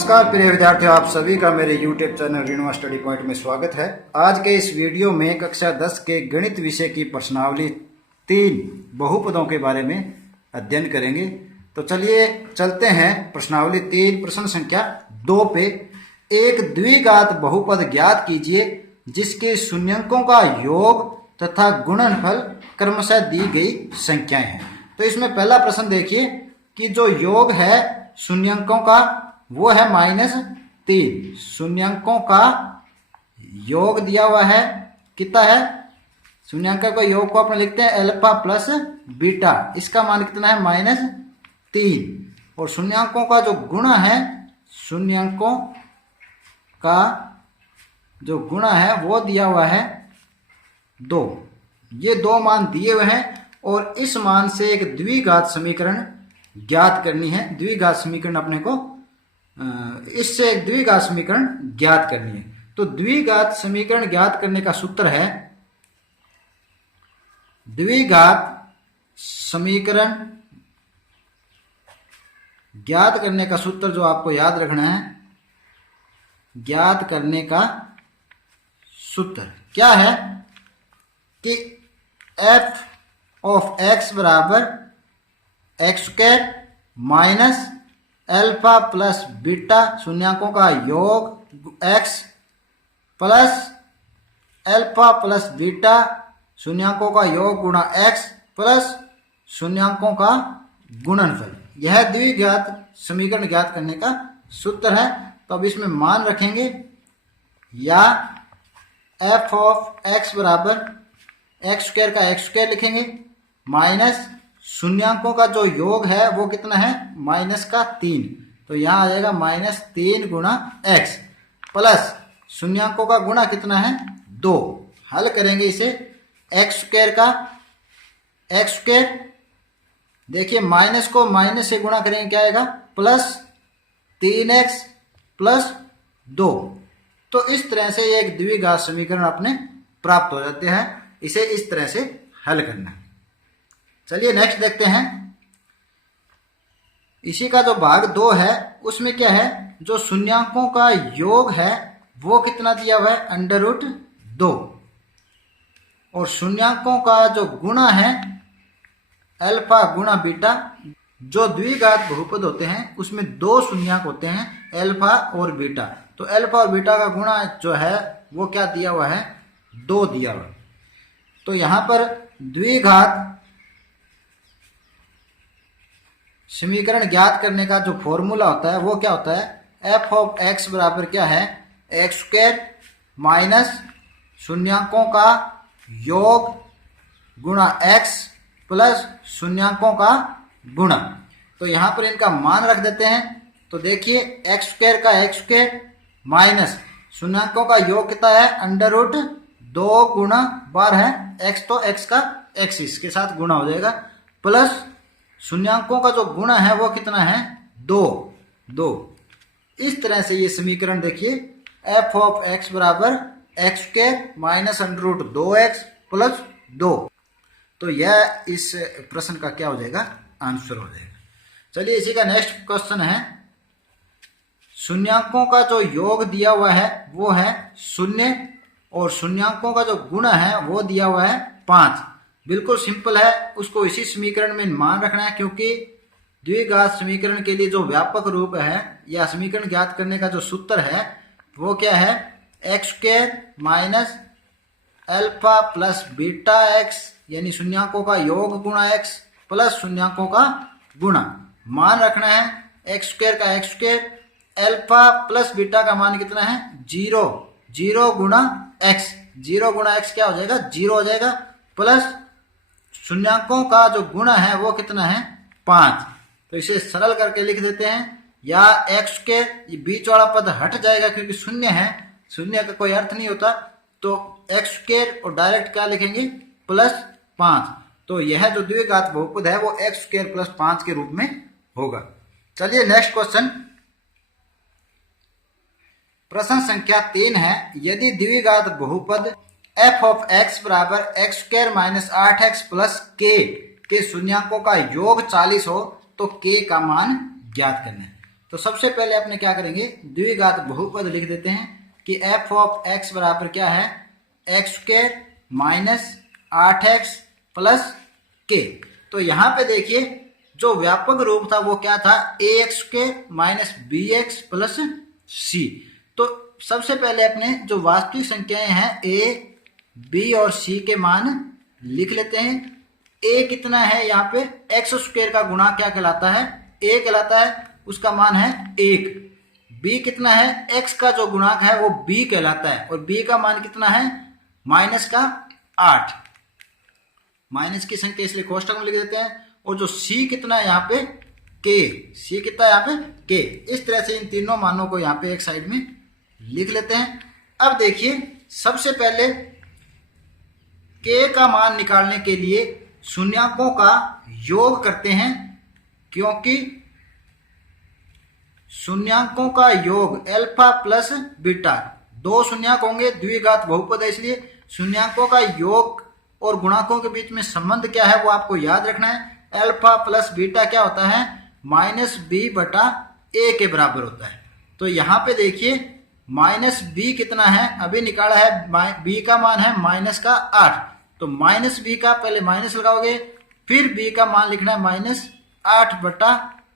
नमस्कार प्रिय विद्यार्थियों, आप सभी का मेरे YouTube चैनल रीणुआ स्टडी पॉइंट में स्वागत है। आज के इस वीडियो में कक्षा 10 के गणित विषय की प्रश्नावली 3 बहुपदों के बारे में अध्ययन करेंगे। तो चलिए चलते हैं प्रश्नावली 3 प्रश्न संख्या 2 पे। एक द्विघात बहुपद ज्ञात कीजिए जिसके शून्यंकों का योग तथा गुणनफल क्रमशः दी गई संख्याएं हैं। तो इसमें पहला प्रश्न देखिए कि जो योग है शून्यंकों का वो है -3। शून्यंकों का योग दिया हुआ है, कितना है? शून्यंकों का योग को अपने लिखते हैं अल्फा प्लस बीटा, इसका मान कितना है? -3। और शून्यंकों का जो गुणा है, शून्यंकों का जो गुणा है वो दिया हुआ है 2। ये 2 मान दिए हुए हैं और इस मान से एक द्विघात समीकरण ज्ञात करनी है। द्विघात समीकरण अपने को इससे एक द्विघात समीकरण ज्ञात करनी है। तो द्विघात समीकरण ज्ञात करने का सूत्र है, द्विघात समीकरण ज्ञात करने का सूत्र जो आपको याद रखना है, ज्ञात करने का सूत्र क्या है कि f ऑफ x बराबर x square minus alpha plus beta शून्यंकों का योग x plus alpha plus beta शून्यंकों का योग गुणा x प्लस शून्यंकों का गुणनफल, यह द्विघात समीकरण ज्ञात करने का सूत्र है। तो अब इसमें मान रखेंगे, या f ऑफ x बराबर एक्स स्क्वायर का एक्स स्क्वायर लिखेंगे माइनस शून्यंकों का जो योग है वो कितना है? -3। तो यहां आ जाएगा -3 गुणा x प्लस शून्यंकों का गुणा कितना है? 2। हल करेंगे इसे, एक्स स्क्वायर का एक्स स्क्वायर, देखिए माइनस को माइनस से गुणा करेंगे क्या आएगा? Plus 3x plus 2। तो इस तरह से एक द्विघात समीकरण अपने प्राप्त हो जाते हैं। इसे इस तरह से हल करना है। चलिए नेक्स्ट देखते हैं। इसी का जो भाग 2 है उसमें क्या है? जो शून्यंकों का योग है वो कितना दिया हुआ है? √2। और शून्यंकों का जो गुणा है अल्फा गुणा बीटा, जो द्विघात बहुपद होते हैं उसमें 2 शून्यंक होते हैं, अल्फा और बीटा। तो अल्फा और बीटा का गुणा जो है वो क्या दिया हुआ है? 2 दिया हुआ है। तो यहां पर द्विघात समीकरण ज्ञात करने का जो फॉर्मूला होता है वो क्या होता है? f ऑफ x बराबर क्या है? एक्स स्क्वायर माइनस शून्यंकों का योग गुणा x प्लस शून्यंकों का गुणा। तो यहां पर इनका मान रख देते हैं। तो देखिए एक्स स्क्वायर का एक्स स्क्वायर माइनस शून्यंकों का योग कितना है? √2 गुणा बार है x, तो x का x इसके साथ गुणा हो जाएगा, प्लस शून्यंकों का जो गुणा है वो कितना है? 2। इस तरह से ये समीकरण देखिए, f ऑफ x बराबर x square minus √2x plus 2। तो यह इस प्रश्न का क्या हो जाएगा? आंसर हो जाएगा। चलिए इसी का नेक्स्ट क्वेश्चन है। शून्यंकों का जो योग दिया हुआ है वो है 0 और शून्यंकों का जो गुणा है वो दिया हुआ है 5। बिल्कुल सिंपल है, उसको इसी समीकरण में मान रखना है, क्योंकि द्विघात समीकरण के लिए जो व्यापक रूप है या समीकरण ज्ञात करने का जो सूत्र है वो क्या है? X square minus alpha plus beta x, यानी शून्यंकों का योग गुणा x प्लस शून्यंकों का गुणा। मान रखना है एक्स स्क्वायर का x square, alpha plus beta का मान कितना है? 0 गुणा x, 0 गुणा x क्या हो जाएगा? 0 हो जाएगा, प्लस शून्यंकों का जो गुणा है वो कितना है? 5। तो इसे सरल करके लिख देते हैं, या एक्स के ये बीच वाला पद हट जाएगा क्योंकि शून्य है, शून्य का कोई अर्थ नहीं होता। तो एक्स स्क्वायर और डायरेक्ट क्या लिखेंगे? प्लस 5। तो यह जो द्विघात बहुपद है वो एक्स स्क्वायर प्लस 5 के रूप में होगा। चलिए नेक्स्ट क्वेश्चन, प्रश्न संख्या 3 है। यदि द्विघात बहुपद f ऑफ x बराबर x square minus 8x plus k के शून्यंकों का योग 40 हो तो k का मान ज्ञात करना है। तो सबसे पहले अपने क्या करेंगे, द्विघात बहुपद लिख देते हैं कि एफ ऑफ एक्स बराबर क्या है, x square minus 8x plus के। तो यहां पे देखिए जो व्यापक रूप था वो क्या था, a x square minus b x plus c. तो सबसे पहले अपने जो वास्तविक संख्याएं हैं ए बी और सी के मान लिख लेते हैं। ए कितना है, यहाँ पे एक्स स्क्वायर का गुणा क्या कहलाता है, ए कहलाता है, उसका मान है 1। बी कितना है, एक्स का जो गुणांक है वो बी कहलाता है, और बी का मान कितना है, माइनस का 8। माइनस की संख्या इसलिए कोष्टक में लिख देते हैं। और जो सी कितना है यहाँ पे, के, सी कितना है यहाँ पे, के। इस तरह से इन तीनों मानों को यहाँ पे एक साइड में लिख लेते हैं। अब देखिए सबसे पहले के का मान निकालने के लिए शून्यांकों का योग करते हैं, क्योंकि शून्यांकों का योग अल्फा प्लस बीटा, दो शून्यांक होंगे, द्विघात बहुपद है, इसलिए शून्यांकों का योग और गुणांकों के बीच में संबंध क्या है वो आपको याद रखना है। अल्फा प्लस बीटा क्या होता है, माइनस बी बटा ए के बराबर होता है। तो यहाँ पे देखिए माइनस बी कितना है, अभी निकाला है, बी का मान है माइनस का 8। तो माइनस बी का पहले माइनस लगाओगे, फिर बी का मान लिखना है माइनस 8 बटा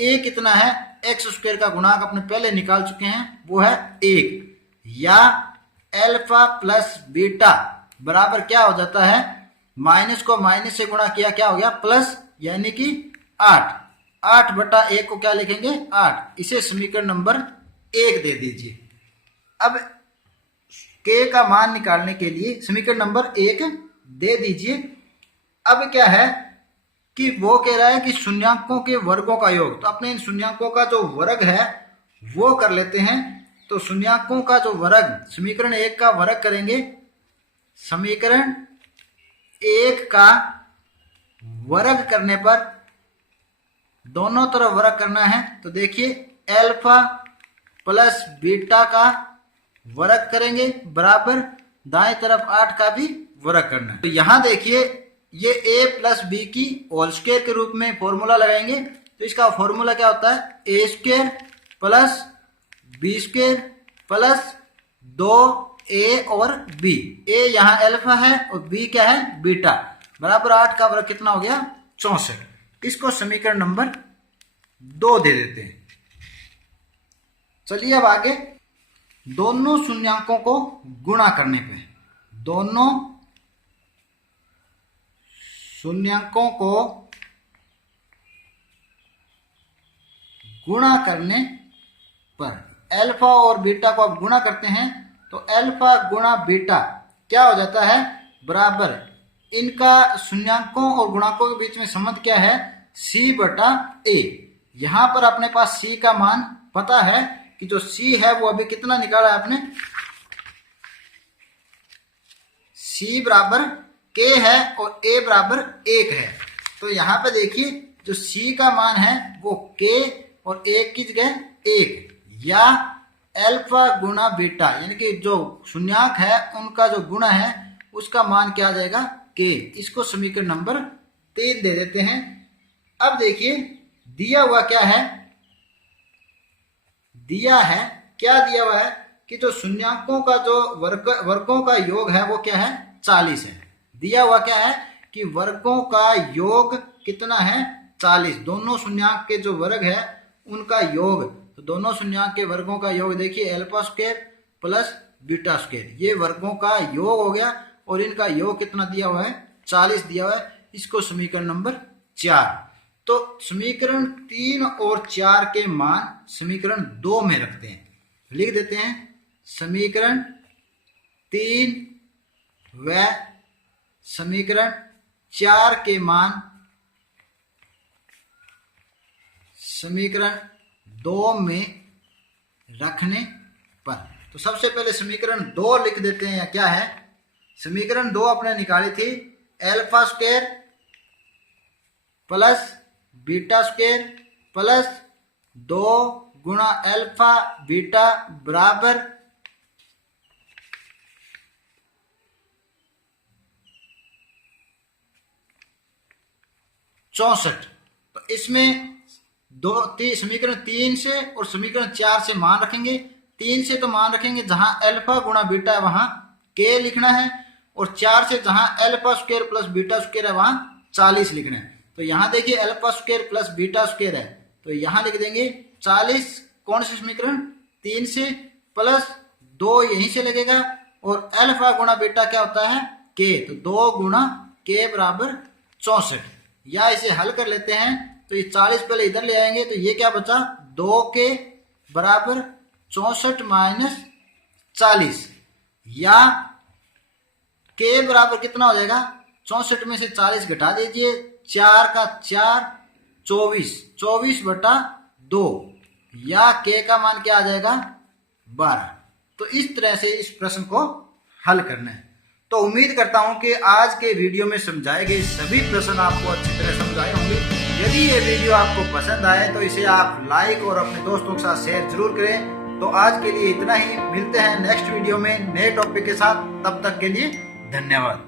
ए कितना है, एक्स स्क्वायर का गुणांक अपने पहले निकाल चुके हैं वो है 1, या अल्फा प्लस बीटा बराबर क्या हो जाता है, माइनस को माइनस से गुणा किया क्या हो गया प्लस, यानी कि 8। 8 बटा 1 को क्या लिखेंगे 8, इसे समीकरण नंबर 1 दे दीजिए। अब के का मान निकालने के लिए समीकरण नंबर 1 दे दीजिए। अब क्या है कि वो कह रहा है कि शून्यांकों के वर्गों का योग, तो अपने इन शून्यांकों का जो वर्ग है वो कर लेते हैं। तो शून्यांकों का जो वर्ग, समीकरण 1 का वर्ग करेंगे, समीकरण 1 का वर्ग करने पर दोनों तरफ वर्ग करना है। तो देखिए अल्फा प्लस बीटा का वर्ग करेंगे बराबर दाएं तरफ 8 का भी वर्ग करना है। तो यहां देखिए ये a प्लस बी की होल स्क्वायर के रूप में फॉर्मूला लगाएंगे। तो इसका फॉर्मूला क्या होता है, a square plus b square plus 2a और b। a यहाँ अल्फा है और b क्या है बीटा, बराबर 8 का वर्ग कितना हो गया 64। इसको समीकरण नंबर 2 दे देते हैं। चलिए अब आगे दोनों शून्यांकों को गुणा करने पे, दोनों शून्यांकों को गुणा करने पर अल्फा और बीटा को आप गुणा करते हैं तो अल्फा गुणा बीटा क्या हो जाता है, बराबर इनका शून्यांकों और गुणांकों के बीच में संबंध क्या है, c बटा a। यहां पर अपने पास c का मान पता है कि जो c है वो अभी कितना निकाला है आपने, c बराबर k है और a बराबर 1 है। तो यहाँ पे देखिए जो c का मान है वो k और 1 की जगह 1, या अल्फा गुणा बीटा, यानी कि जो शून्यांक है उनका जो गुणा है उसका मान क्या आ जाएगा k। इसको समीकरण नंबर 3 दे देते हैं। अब देखिए दिया हुआ क्या है, दिया है क्या, दिया हुआ है कि जो शून्यांकों का जो वर्गों का योग है वो क्या है 40 है। दिया हुआ क्या है कि वर्गों का योग कितना है 40, दोनों शून्यांक के जो वर्ग है उनका योग। तो दोनों शून्यांक के वर्गों का योग देखिए alpha square plus beta square, ये वर्गों का योग हो गया और इनका योग कितना दिया हुआ है 40 दिया हुआ है। इसको समीकरण नंबर 4, तो समीकरण 3 और 4 के मान समीकरण 2 में रखते हैं, लिख देते हैं समीकरण 3 व समीकरण 4 के मान समीकरण 2 में रखने पर। तो सबसे पहले समीकरण 2 लिख देते हैं, क्या है समीकरण 2 आपने निकाली थी, alpha square plus beta square plus 2 गुणा अल्फा बीटा बराबर 64। तो इसमें समीकरण 3 से और समीकरण 4 से मान रखेंगे। 3 से तो मान रखेंगे जहां अल्फा गुणा बीटा है वहां के लिखना है, और 4 से जहां alpha square plus beta square है वहां 40 लिखना है। तो यहां देखिए alpha square plus beta square है, तो यहां लिख देंगे 40 कौन से समीकरण 3 से, प्लस 2 यहीं से लगेगा, और अल्फा गुणा बीटा क्या होता है के, तो 2 गुणा के बराबर 64। या इसे हल कर लेते हैं, तो ये 40 पहले इधर ले आएंगे, तो ये क्या बचा 2 के बराबर 64 माइनस 40, या के बराबर कितना हो जाएगा 64 में से 40 घटा दीजिए, 4 का 4 24 बटा 2, या के का मान क्या आ जाएगा 12। तो इस तरह से इस प्रश्न को हल करना है। तो उम्मीद करता हूं कि आज के वीडियो में समझाए गए सभी प्रश्न आपको अच्छी तरह समझ आए होंगे। यदि ये वीडियो आपको पसंद आए तो इसे आप लाइक और अपने दोस्तों के साथ शेयर जरूर करें। तो आज के लिए इतना ही, मिलते हैं नेक्स्ट वीडियो में नए टॉपिक के साथ, तब तक के लिए धन्यवाद।